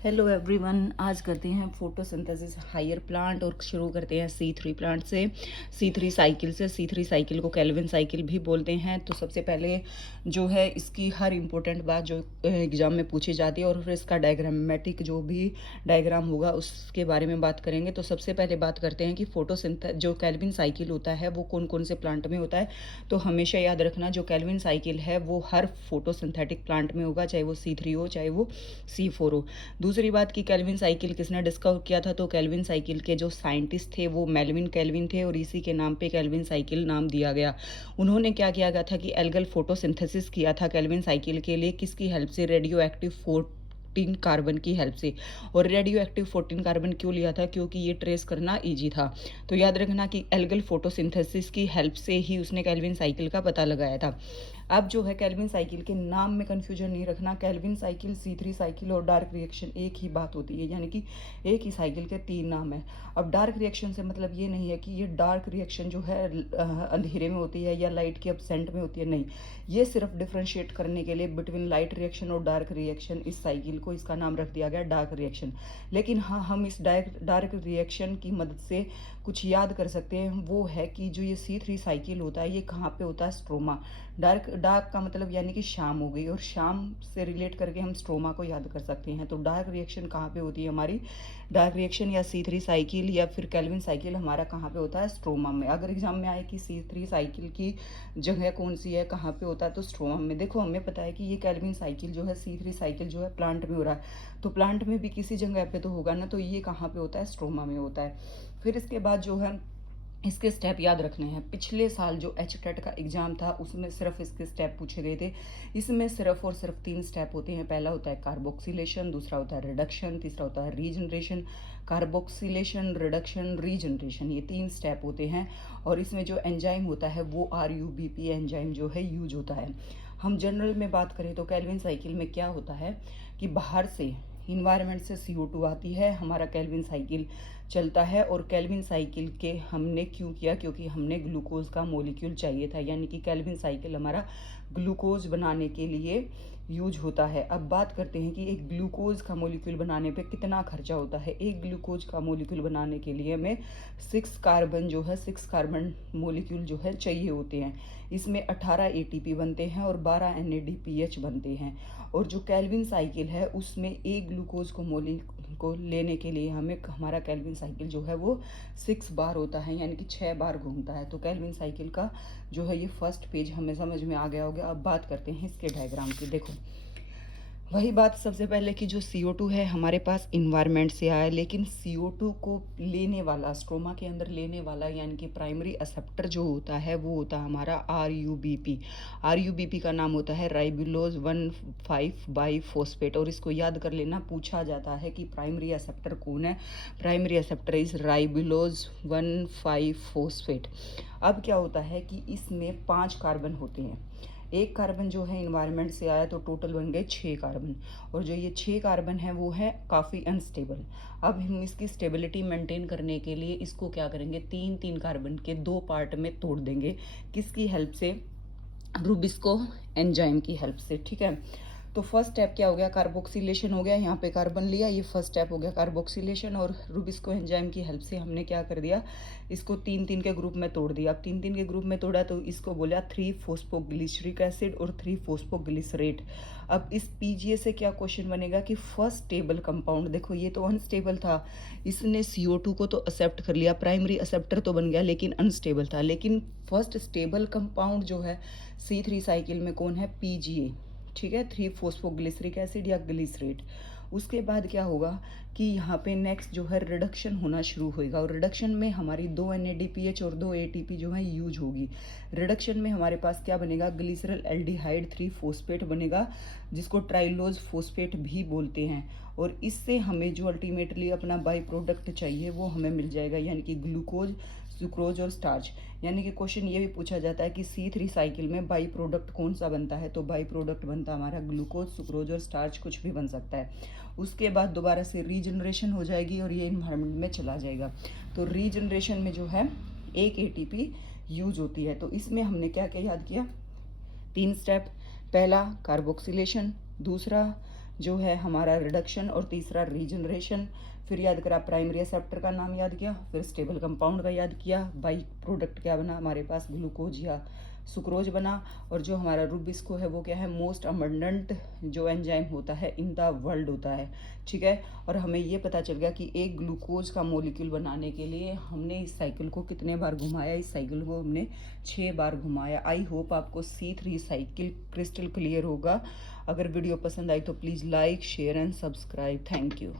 Hello everyone, आज करते हैं फोटोसिंथेसिस हायर प्लांट और शुरू करते हैं C3 प्लांट से, C3 साइकिल से। C3 साइकिल को केल्विन साइकिल भी बोलते हैं। तो सबसे पहले जो है इसकी हर इम्पोर्टेंट बात जो एग्ज़ाम में पूछी जाती है और फिर इसका डायग्रामेटिक जो भी डायग्राम होगा उसके बारे में बात करेंगे। तो सबसे पहले बात करते हैं कि जो केल्विन साइकिल होता है वो कौन कौन से प्लांट में होता है। तो हमेशा याद रखना, जो केल्विन साइकिल है वो हर फोटोसिंथेटिक प्लांट में होगा, चाहे वो C3 हो चाहे वो C4 हो। दूसरी बात कि केल्विन साइकिल किसने डिस्कवर किया था, तो केल्विन साइकिल के जो साइंटिस्ट थे वो मेल्विन केल्विन थे और इसी के नाम पे केल्विन साइकिल नाम दिया गया। उन्होंने क्या किया गया था कि एल्गल फोटोसिंथेसिस किया था केल्विन साइकिल के लिए, किसकी हेल्प से, रेडियो एक्टिव 14 कार्बन की हेल्प से। और रेडियो एक्टिव 14 कार्बन क्यों लिया था, क्योंकि ये ट्रेस करना इजी था। तो याद रखना कि एल्गल फोटोसिंथेसिस की हेल्प से ही उसने केल्विन साइकिल का पता लगाया था। अब जो है केल्विन साइकिल के नाम में कन्फ्यूजन नहीं रखना। केल्विन साइकिल, C3 साइकिल और डार्क रिएक्शन एक ही बात होती है, यानी कि एक ही साइकिल के 3 नाम है। अब डार्क रिएक्शन से मतलब ये नहीं है कि ये डार्क रिएक्शन जो है अंधेरे में होती है या लाइट के एब्सेंट में होती है, नहीं। ये सिर्फ डिफ्रेंशिएट करने के लिए बिटवीन लाइट रिएक्शन और डार्क रिएक्शन इस साइकिल को इसका नाम रख दिया गया डार्क रिएक्शन। लेकिन हाँ, हम इस डार्क रिएक्शन की मदद से कुछ याद कर सकते हैं। वो है कि जो ये C3 साइकिल होता है ये कहाँ पे होता है, स्ट्रोमा। डार्क का मतलब यानी कि शाम हो गई, और शाम से रिलेट करके हम स्ट्रोमा को याद कर सकते हैं। तो डार्क रिएक्शन कहाँ पे होती है हमारी, डार्क रिएक्शन या C3 साइकिल या फिर केल्विन साइकिल हमारा कहाँ पे होता है, स्ट्रोमा में। अगर एग्जाम में आए कि C3 साइकिल की जगह कौन सी है, कहाँ पे होता है, तो स्ट्रोमा में। देखो, हमें पता है कि ये केल्विन साइकिल जो है, C3 साइकिल जो है प्लांट में हो रहा है, तो प्लांट में भी किसी जगह पे तो होगा ना, तो ये कहाँ पे होता है, स्ट्रोमा में होता है। फिर इसके बाद जो है इसके स्टेप याद रखने हैं। पिछले साल जो HTET का एग्जाम था उसमें सिर्फ इसके स्टेप पूछे गए थे। इसमें सिर्फ और सिर्फ 3 स्टेप होते हैं। पहला होता है कार्बोक्सिलेशन, दूसरा होता है रिडक्शन, तीसरा होता है रीजनरेशन। कार्बोक्सिलेशन, रिडक्शन, रीजनरेशन, ये 3 स्टेप होते हैं। और इसमें जो एंजाइम होता है वो RUBP एंजाइम जो है यूज होता है। हम जनरल में बात करें तो केल्विन साइकिल में क्या होता है कि बाहर से इन्वायरमेंट से CO2 आती है, हमारा केल्विन साइकिल चलता है। और केल्विन साइकिल के हमने क्यों किया, क्योंकि हमने ग्लूकोज का मॉलिक्यूल चाहिए था, यानी कि केल्विन साइकिल हमारा ग्लूकोज बनाने के लिए यूज होता है। अब बात करते हैं कि एक ग्लूकोज का मॉलिक्यूल बनाने पे कितना खर्चा होता है। एक ग्लूकोज का मॉलिक्यूल बनाने के लिए हमें 6 कार्बन जो है, 6 कार्बन मॉलिक्यूल जो है चाहिए होते हैं। इसमें 18 ATP बनते हैं और 12 NADPH बनते हैं। और जो केल्विन साइकिल है उसमें एक ग्लूकोज को लेने के लिए हमें हमारा केल्विन साइकिल जो है वो 6 बार होता है, यानी कि 6 बार घूमता है। तो केल्विन साइकिल का जो है ये फर्स्ट पेज हमें समझ में आ गया होगा। अब बात करते हैं इसके डायग्राम की। देखो, वही बात सबसे पहले कि जो CO2 है हमारे पास इन्वायरमेंट से आया, लेकिन CO2 को लेने वाला, स्ट्रोमा के अंदर लेने वाला, यानी कि प्राइमरी एक्सेप्टर जो होता है वो होता है हमारा RUBP। RUBP का नाम होता है राइबुलोज 1,5 बाइफॉस्फेट। और इसको याद कर लेना, पूछा जाता है कि प्राइमरी एक्सेप्टर कौन है। Primary acceptor is ribulose 1,5 phosphate. अब क्या होता है कि इसमें 5 कार्बन होते हैं। एक कार्बन जो है इन्वायरमेंट से आया, तो टोटल बन गए 6 कार्बन। और जो ये 6 कार्बन है वो है काफ़ी अनस्टेबल। अब हम इसकी स्टेबिलिटी मेंटेन करने के लिए इसको क्या करेंगे, 3-3 कार्बन के 2 पार्ट में तोड़ देंगे। किसकी हेल्प से, रूबिस्को एंजाइम की हेल्प से। ठीक है, तो फर्स्ट स्टेप क्या हो गया, कार्बोक्सिलेशन हो गया। यहाँ पे कार्बन लिया, ये फर्स्ट स्टेप हो गया कार्बोक्सिलेशन। और रूबिस्को एंजाइम की हेल्प से हमने क्या कर दिया, इसको 3-3 के ग्रुप में तोड़ दिया। अब 3-3 के ग्रुप में तोड़ा तो इसको बोला 3-फॉस्फोग्लिसरिक एसिड और 3-फॉस्फोग्लिसरेट। अब इस PGA से क्या क्वेश्चन बनेगा कि फर्स्ट स्टेबल कंपाउंड, देखो ये तो अनस्टेबल था, इसने CO2 को तो एक्सेप्ट कर लिया, प्राइमरी एक्सेप्टर तो बन गया, लेकिन अनस्टेबल था। लेकिन फर्स्ट स्टेबल कंपाउंड जो है C3 साइकिल में कौन है, PGA। ठीक है, 3-फॉस्फोग्लिसरिक एसिड या ग्लिसरेट। उसके बाद क्या होगा कि यहाँ पे नेक्स्ट जो है रिडक्शन होना शुरू होएगा। और रिडक्शन में हमारी 2 NADPH और 2 ATP जो है यूज होगी। रिडक्शन में हमारे पास क्या बनेगा, ग्लिसरल एल्डिहाइड 3-फॉस्फेट बनेगा, जिसको ट्राइलोज फॉस्फेट भी बोलते हैं। और इससे हमें जो अल्टीमेटली अपना बाई प्रोडक्ट चाहिए वो हमें मिल जाएगा, यानी कि ग्लूकोज, सुक्रोज और स्टार्च। यानी कि क्वेश्चन ये भी पूछा जाता है कि C3 साइकिल में बाई प्रोडक्ट कौन सा बनता है, तो बाई प्रोडक्ट बनता है हमारा ग्लूकोज, सुक्रोज और स्टार्च, कुछ भी बन सकता है। उसके बाद दोबारा से रीजनरेशन हो जाएगी और ये इन्वायरमेंट में चला जाएगा। तो रीजनरेशन में जो है 1 ATP यूज होती है। तो इसमें हमने क्या क्या याद किया, 3 स्टेप। पहला कार्बोक्सिलेशन, दूसरा जो है हमारा रिडक्शन और तीसरा रीजनरेशन। फिर याद करा प्राइमरी एक्सेप्टर का नाम याद किया, फिर स्टेबल कंपाउंड का याद किया, बाई प्रोडक्ट क्या बना हमारे पास, ग्लूकोज या सुक्रोज बना। और जो हमारा रुबिस्को है वो क्या है, मोस्ट अबंडेंट जो एंजाइम होता है इन द वर्ल्ड होता है, ठीक है। और हमें ये पता चल गया कि एक ग्लूकोज का मॉलिक्यूल बनाने के लिए हमने इस साइकिल को कितने बार घुमाया, इस साइकिल को हमने 6 बार घुमाया। आई होप आपको C3 साइकिल क्रिस्टल क्लियर होगा। अगर वीडियो पसंद आई तो please like share and subscribe. Thank you.